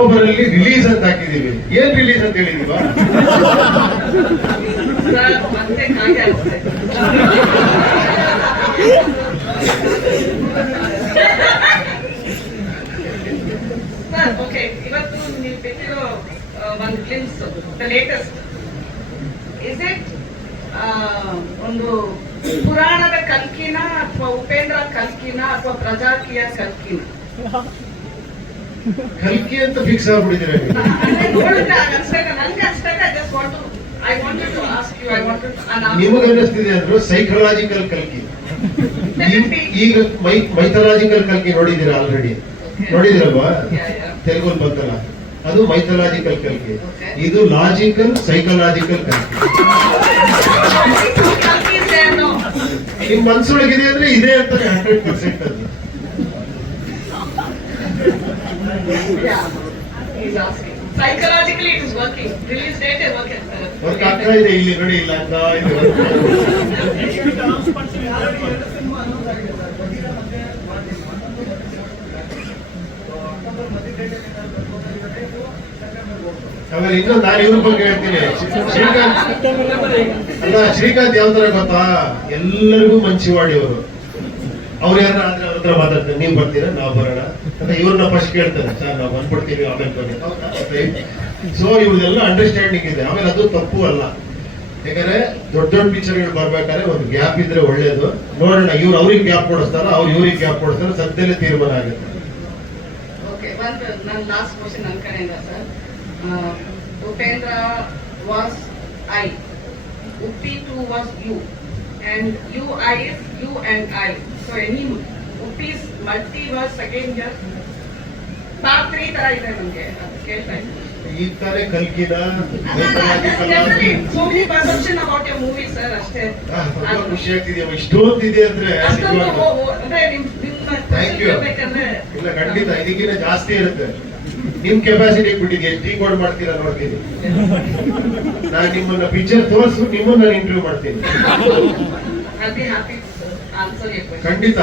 ಅಕ್ಟೋಬರಲ್ಲಿ release ಅಂತ ಹಾಕಿದೀವಿ. ಏನ್ ರಿಲೀಸ್ ಅಂತ ಹೇಳಿದೀವ? ಓಕೆ, ಇವತ್ತು ನೀವು ಬೇಕಿರೋ ಒಂದು glimpse the latest is it ಒಂದು ಪುರಾಣದ ಕಲ್ಕಿನ ಅಥವಾ ಉಪೇಂದ್ರ ಕಲ್ಕಿನ ಅಥವಾ ಪ್ರಜಾಕಿಯ ಕಲ್ಕಿನ? ಕಲ್ಕಿ ಅಂತ ಫಿಕ್ಸ್ ಆಗ್ಬಿಟ್ಟಿದ್ರೆ ನಿಮಗೆ ಅನ್ನಿಸ್ತಿದೆ ಅಂದ್ರು ಸೈಕಲಾಜಿಕಲ್ ಕಲ್ಕಿ. ಈಗ ಮೈಥಾಲಜಿಕಲ್ ಕಲ್ಕಿ ನೋಡಿದೀರಾ? ಆಲ್ರೆಡಿ ನೋಡಿದಿರಲ್ವಾ? ತೆಲುಗು ಬಂತಲ್ಲ, ಅದು ಮೈಥಾಲಜಿಕಲ್ ಕಲ್ಕಿ. ಇದು ಲಾಜಿಕಲ್ ಸೈಕಲಾಜಿಕಲ್ ಕಲ್ಕಿ. ನಿಮ್ ಮನ್ಸೊಳಗಿದೆ ಅಂದ್ರೆ ಇದೆ ಅಂತಾನೆ 100% ಅದು. Psychologically it is working. Release date is working. Work ಆಗ್ತಾ ಇದೆ. ಇಲ್ಲಿ ನೋಡಿ, ಇಲ್ಲ ಅಂತ ಇದೆ. ಆಮೇಲೆ ಇನ್ನೊಂದು ನಾನು ಇವ್ರ ಬಗ್ಗೆ ಹೇಳ್ತೀನಿ. ಶ್ರೀಕಾಂತ್ ಯಾವ ತರ ಗೊತ್ತಾ? ಎಲ್ಲರಿಗೂ ಮಂಚಿವಾಡಿ ಅವರು. ಅವ್ರು ಯಾರು ಆದ್ರೆ ಅವ್ರ ಹತ್ರ ಮಾತಾಡ್ತಾರೆ, ನೀವ್ ಬರ್ತೀರಾ, ನಾವ್ ಬರೋಣ ಅಂತ ಇವ್ರನ್ನ ಫಸ್ಟ್ ಕೇಳ್ತಾರೆ. ಸರ್ ನಾವ್ ಬಂದ್ಬಿಡ್ತೀವಿ, ಆಮೇಲೆ ಬನ್ನಿ. ಸೊ ಇವ್ರದೆಲ್ಲ ಅಂಡರ್ಸ್ಟ್ಯಾಂಡಿಂಗ್ ಇದೆ. ಆಮೇಲೆ ಅದು ತಪ್ಪು ಅಲ್ಲ. ಯಾಕಂದ್ರೆ ದೊಡ್ಡ ದೊಡ್ಡ ಪಿಕ್ಚರ್ಗಳು ಬರ್ಬೇಕಾದ್ರೆ ಒಂದು ಗ್ಯಾಪ್ ಇದ್ರೆ ಒಳ್ಳೇದು. ನೋಡೋಣ, ಇವ್ರು ಅವ್ರಿಗೆ ಗ್ಯಾಪ್ ಕೊಡಿಸ್ತಾರ, ಅವ್ರು ಇವ್ರಿಗೆ ಗ್ಯಾಪ್ ಕೊಡಿಸ್ತಾರ, ಸದ್ಯದಲ್ಲೇ ತೀರ್ಮಾನ ಆಗುತ್ತೆ. ನನ್ನ ಲಾಸ್ಟ್ ಕ್ವಶನ್ ನನ್ನ ಕಡೆಯಿಂದ sir. Upendra was I, Uppi two was you, and you I is you and I. So any Uppi's multi was second year part 3 ತರ ಇದೆ ನಮಗೆ. ಕೇಳ್ತಾ ಇದ್ದೀನಿ ಈ ತರ ಕಲ್ಕಿನ so many perception about your movie sir. ಅಷ್ಟೇ ಖುಷಿ ಆಗ್ತಿದೆ. ಇಷ್ಟೊಂದು ಇದೆ ಅಂದ್ರೆ ಅಂದ್ರೆ ಥ್ಯಾಂಕ್ ಯು. ಇಲ್ಲ ಖಂಡಿತ ಇದಕ್ಕಿಂತ ಜಾಸ್ತಿ ಇರುತ್ತೆ. ನಿಮ್ ಕೆಪಾಸಿಟಿ ಬಿಟ್ಟಿದೆ. ಎಷ್ಟು ಡಿಕೋಡ್ ಮಾಡ್ತೀರಾ ನೋಡ್ತೀನಿ. ನಾನು ನಿಮ್ಮನ್ನ ಪಿಕ್ಚರ್ ತೋರಿಸು, ನಿಮ್ಮನ್ನ ನಾನು ಇಂಟರ್ವ್ಯೂ ಮಾಡ್ತೀನಿ. ಖಂಡಿತ.